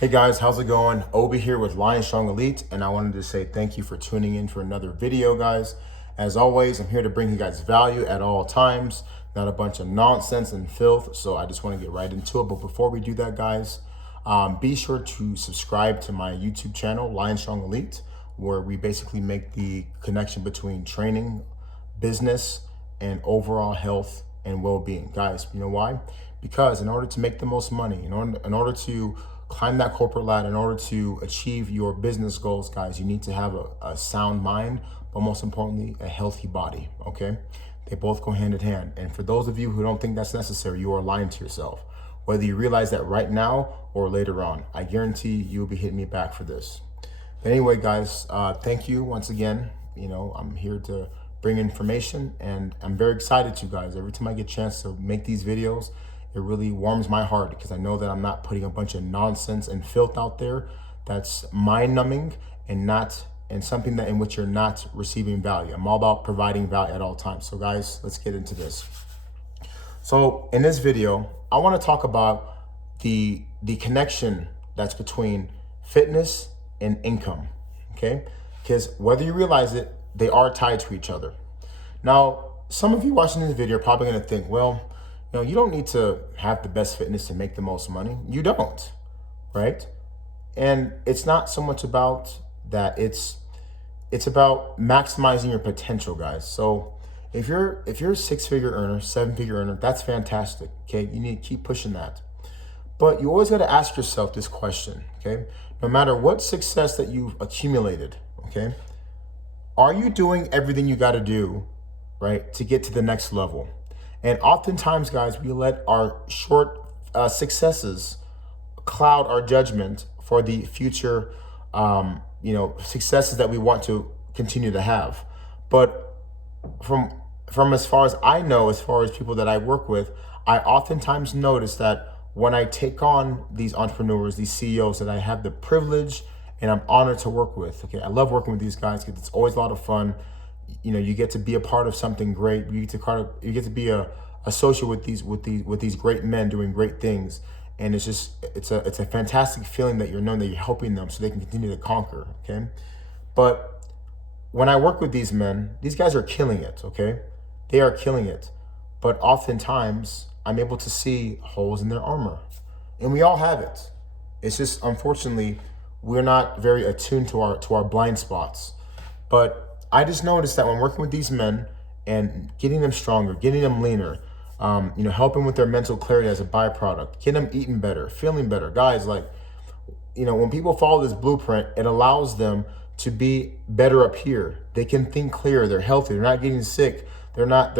Hey guys, how's it going? Obi here with Lion Strong Elite, and I wanted to say thank you for tuning in for another video, guys. As always, I'm here to bring you guys value at all times, not a bunch of nonsense and filth, so I just want to get right into it. But before we do that, guys, be sure to subscribe to my YouTube channel, Lion Strong Elite, where we basically make the connection between training, business, and overall health and well-being. Guys, you know why? Because in order to make the most money, in order to climb that corporate ladder, in order to achieve your business goals, guys, you need to have a sound mind, but most importantly, a healthy body, okay? They both go hand in hand. And for those of you who don't think that's necessary, you are lying to yourself. Whether you realize that right now or later on, I guarantee you'll be hitting me back for this. But anyway, guys, thank you once again. You know, I'm here to bring information, and I'm very excited to, guys. Every time I get a chance to make these videos, it really warms my heart because I know that I'm not putting a bunch of nonsense and filth out there that's mind-numbing and something that in which you're not receiving value. I'm all about providing value at all times. So guys, let's get into this. So in this video, I want to talk about the connection that's between fitness and income, okay? Because whether you realize it, they are tied to each other. Now, some of you watching this video are probably going to think, well, you don't need to have the best fitness to make the most money. You don't, right? And it's not so much about that. It's about maximizing your potential, guys. So if you're a six-figure earner, seven-figure earner, that's fantastic, okay? You need to keep pushing that. But you always got to ask yourself this question, okay? No matter what success that you've accumulated, okay? Are you doing everything you got to do, right, to get to the next level? And oftentimes, guys, we let our short successes cloud our judgment for the future, successes that we want to continue to have. But from as far as I know, as far as people that I work with, I oftentimes notice that when I take on these entrepreneurs, these CEOs that I have the privilege and I'm honored to work with, okay, I love working with these guys because it's always a lot of fun. You get to be a part of something great. You get to be a associate with these great men doing great things, and it's a fantastic feeling that you're knowing that you're helping them so they can continue to conquer. Okay, but when I work with these men, these guys are killing it. Okay, they are killing it, but oftentimes I'm able to see holes in their armor, and we all have it. It's just unfortunately we're not very attuned to our blind spots, but I just noticed that when working with these men and getting them stronger, getting them leaner, helping with their mental clarity as a byproduct, getting them eating better, feeling better. Guys, when people follow this blueprint, it allows them to be better up here. They can think clearer. They're healthy. They're not getting sick. They're not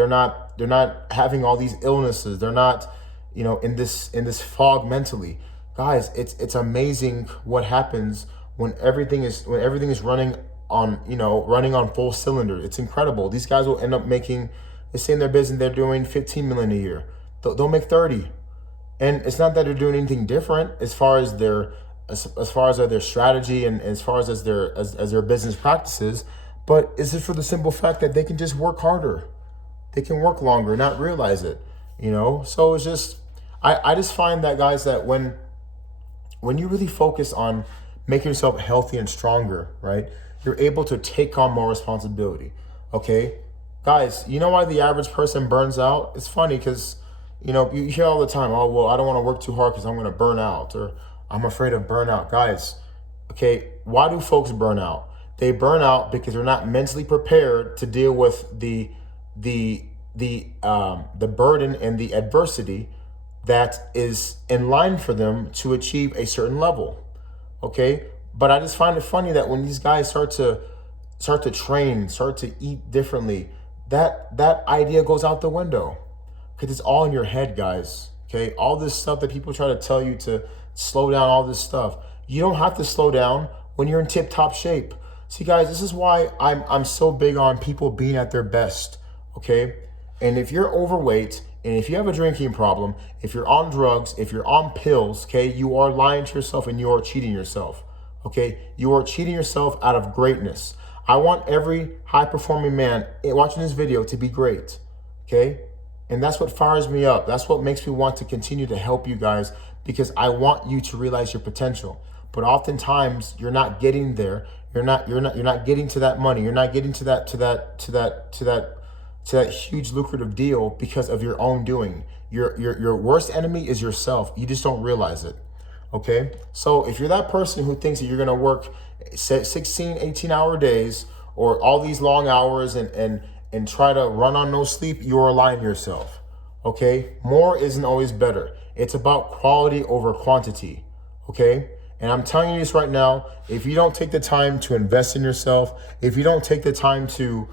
having all these illnesses. They're not, in this fog mentally. Guys, it's amazing what happens when everything is running on full cylinder. It's incredible. These guys will end up making, let's say in their business, they're doing 15 million a year. They'll make 30. And it's not that they're doing anything different as far as their strategy and as far as their business practices, but it's just for the simple fact that they can just work harder. They can work longer, not realize it, So it's just, I just find that, guys, that when you really focus on making yourself healthy and stronger, right? You're able to take on more responsibility, okay? Guys, you know why the average person burns out? It's funny because, you hear all the time, oh, well, I don't want to work too hard because I'm going to burn out, or I'm afraid of burnout. Guys, okay, why do folks burn out? They burn out because they're not mentally prepared to deal with the burden and the adversity that is in line for them to achieve a certain level, okay? But I just find it funny that when these guys start to train, start to eat differently, that idea goes out the window because it's all in your head, guys. Okay, all this stuff that people try to tell you to slow down, all this stuff. You don't have to slow down when you're in tip-top shape. See, guys, this is why I'm so big on people being at their best. Okay, and if you're overweight and if you have a drinking problem, if you're on drugs, if you're on pills, okay, you are lying to yourself and you are cheating yourself. Okay, you are cheating yourself out of greatness. I want every high-performing man watching this video to be great, okay? And that's what fires me up. That's what makes me want to continue to help you guys because I want you to realize your potential. But oftentimes you're not getting there. You're not getting to that money. You're not getting to that huge lucrative deal because of your own doing. Your worst enemy is yourself. You just don't realize it. Okay? So if you're that person who thinks that you're gonna work 16, 18-hour days or all these long hours and try to run on no sleep, you're lying to yourself. Okay? More isn't always better. It's about quality over quantity. Okay? And I'm telling you this right now, if you don't take the time to invest in yourself, if you don't take the time to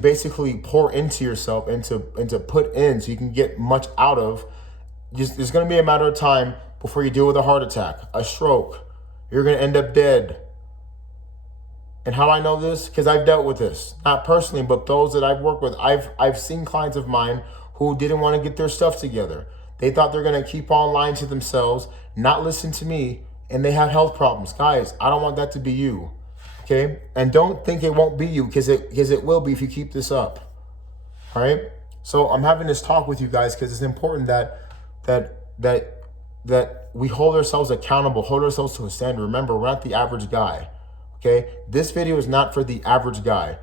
basically pour into yourself and to put in so you can get much out of, there's going to be a matter of time before you deal with a heart attack, a stroke. You're going to end up dead. And how do I know this? Because I've dealt with this, not personally, but those that I've worked with. I've seen clients of mine who didn't want to get their stuff together. They thought they're going to keep on lying to themselves, not listen to me, and they have health problems. Guys, I don't want that to be you. Okay? And don't think it won't be you, because it will be if you keep this up. All right? So I'm having this talk with you guys because it's important that we hold ourselves accountable, hold ourselves to a standard. Remember, we're not the average guy. Okay? This video is not for the average guy.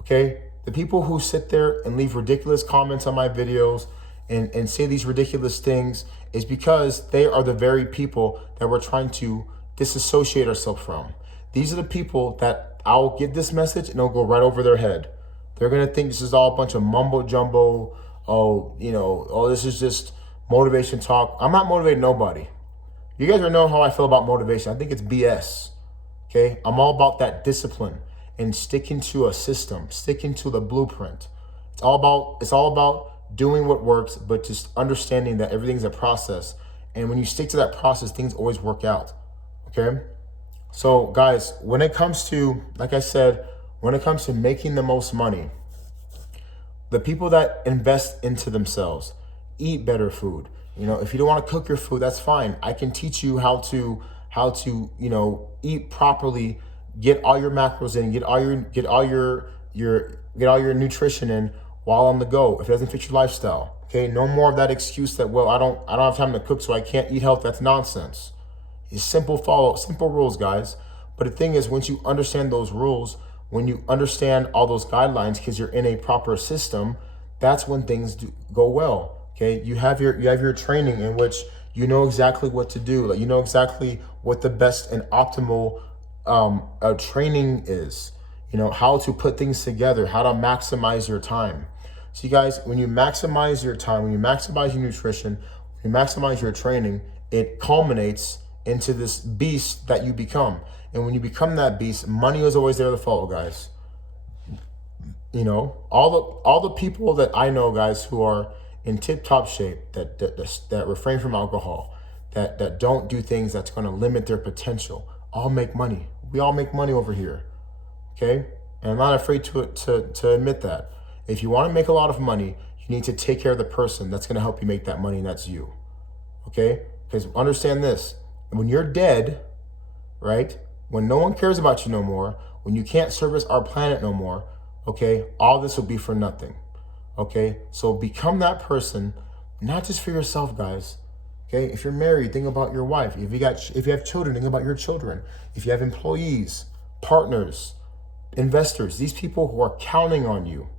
Okay? The people who sit there and leave ridiculous comments on my videos and say these ridiculous things is because they are the very people that we're trying to disassociate ourselves from. These are the people that I'll get this message and it'll go right over their head. They're going to think this is all a bunch of mumbo jumbo. This is just motivation talk. I'm not motivating nobody. You guys already know how I feel about motivation. I think it's BS. Okay? I'm all about that discipline and sticking to a system, sticking to the blueprint. It's all about doing what works, but just understanding that everything's a process. And when you stick to that process, things always work out. Okay? So guys, when it comes to, like I said, when it comes to making the most money, the people that invest into themselves, eat better food. If you don't want to cook your food, that's fine. I can teach you how to eat properly, get all your macros in, get all your nutrition in while on the go. If it doesn't fit your lifestyle, okay, no more of that excuse that, well, I don't have time to cook, so I can't eat health. That's nonsense. It's simple rules, guys. But the thing is, once you understand those rules, when you understand all those guidelines, because you're in a proper system, that's when things go well. Okay, you have your training in which you know exactly what to do. Like, you know exactly what the best and optimal training is. How to put things together, how to maximize your time. So you guys, when you maximize your time, when you maximize your nutrition, when you maximize your training, it culminates into this beast that you become. And when you become that beast, money is always there to follow, guys. All the people that I know, guys, who are in tip-top shape, that refrain from alcohol, that don't do things that's going to limit their potential, all make money. We all make money over here. Okay? And I'm not afraid to admit that. If you want to make a lot of money, you need to take care of the person that's going to help you make that money, and that's you. Okay? Because understand this. When you're dead, right? When no one cares about you no more, when you can't service our planet no more, okay, all this will be for nothing. Okay? So become that person, not just for yourself, guys. Okay? If you're married, think about your wife. If you have children, think about your children. If you have employees, partners, investors, these people who are counting on you.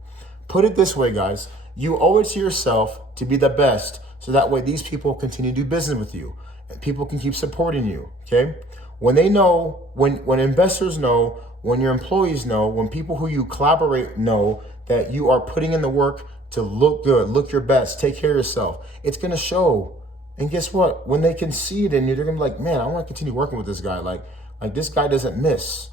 Put it this way, guys. You owe it to yourself to be the best, so that way these people continue to do business with you and people can keep supporting you. Okay? When they know, when investors know, when your employees know, when people who you collaborate know that you are putting in the work to look good, look your best, take care of yourself, it's going to show. And guess what? When they can see it in you, they're going to be like, man, I want to continue working with this guy. Like this guy doesn't miss.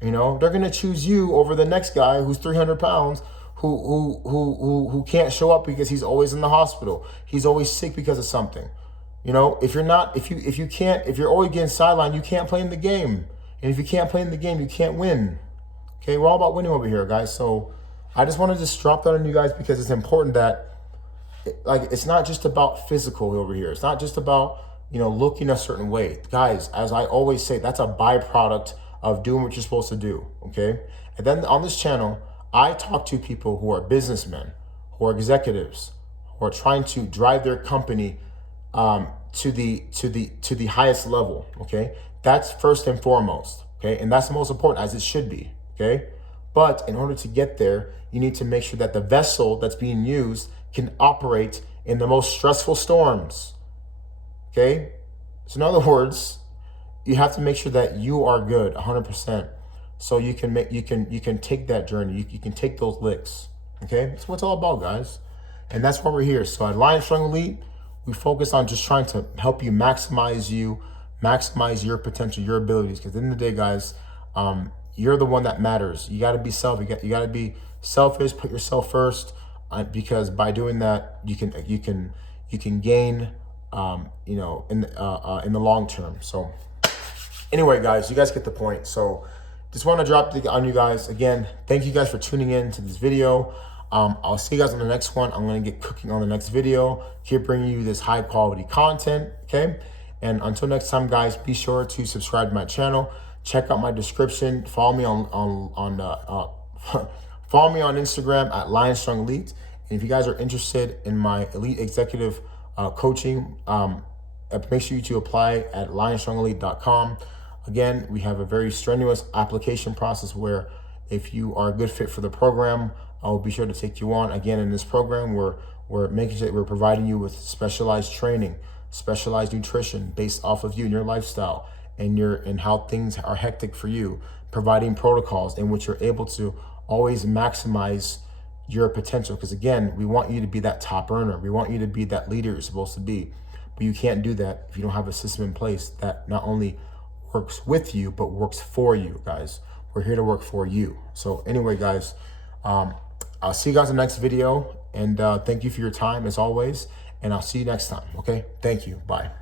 They're going to choose you over the next guy who's 300 pounds who can't show up because he's always in the hospital. He's always sick because of something. If you're always getting sidelined, you can't play in the game. And if you can't play in the game, you can't win. Okay, we're all about winning over here, guys. So I just want to just drop that on you guys because it's important that, it's not just about physical over here. It's not just about, looking a certain way. Guys, as I always say, that's a byproduct of doing what you're supposed to do, okay? And then on this channel, I talk to people who are businessmen, who are executives, who are trying to drive their company to the highest level. Okay, that's first and foremost. Okay, and that's the most important, as it should be. Okay, but in order to get there, you need to make sure that the vessel that's being used can operate in the most stressful storms. Okay, so in other words, you have to make sure that you are good 100%, so you can take that journey. You can take those licks. Okay, that's what it's all about, guys, and that's why we're here. So at Lion Strong Elite, we focus on just trying to help you, maximize your potential, your abilities. Because at the end of the day, guys, you're the one that matters. You got to be you got to be selfish. Put yourself first, because by doing that, you can gain, in the long term. So anyway, guys, you guys get the point. So just want to drop on you guys again. Thank you guys for tuning in to this video. I'll see you guys on the next one. I'm going to get cooking on the next video. Keep bringing you this high quality content. Okay. And until next time, guys, be sure to subscribe to my channel. Check out my description. Follow me follow me on Instagram at Lion Strong Elite. And if you guys are interested in my elite executive coaching, make sure you apply at lionstrongelite.com. Again, we have a very strenuous application process where if you are a good fit for the program, I'll be sure to take you on. Again, in this program, we're making sure that we're providing you with specialized training, specialized nutrition based off of you and your lifestyle and how things are hectic for you, providing protocols in which you're able to always maximize your potential. Because again, we want you to be that top earner. We want you to be that leader you're supposed to be. But you can't do that if you don't have a system in place that not only works with you, but works for you, guys. We're here to work for you. So anyway, guys, I'll see you guys in the next video. And thank you for your time, as always. And I'll see you next time. Okay? Thank you. Bye.